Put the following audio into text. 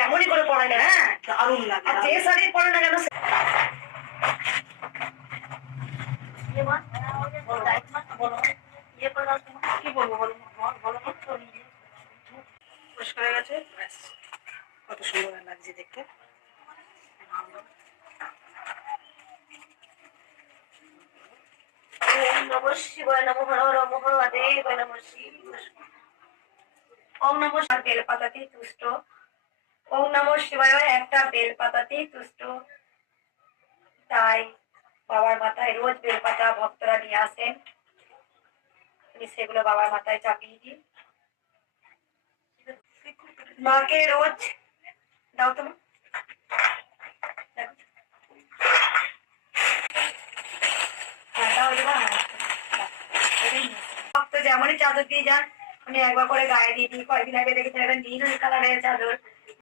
কেমনই করে পড়ায় না, হ্যাঁ দারুণ লাগে। আর যে শাড়ি পরে না কেন কি বলবো বলো, বলো পরিষ্কার হয়ে গেছে, ব্যাস কত সুন্দর লাগছে দেখতে। ওম নমঃ শিবায় নমঃ হর হর মহাদেব নমঃ শিবায়। ওম নমঃ বেলপাতাতেই তুষ্ট। ওম নমঃ শিবায় একটা বেলপাতাতেই তুষ্ট। তাই বাবার মাথায় রোজ বেলপাতা ভক্তরা নিয়ে আসেন, আমি সেগুলো বাবার মাথায় চাপিয়ে দিই। মাকে রোজ দাও তোমার ভক্ত যেমনই চাদর দিয়ে যান, আমি একবার করে গায়ে দিয়ে দিই। কয়েকদিন আগে দেখেছেন একটা নীল কালারের চাদর,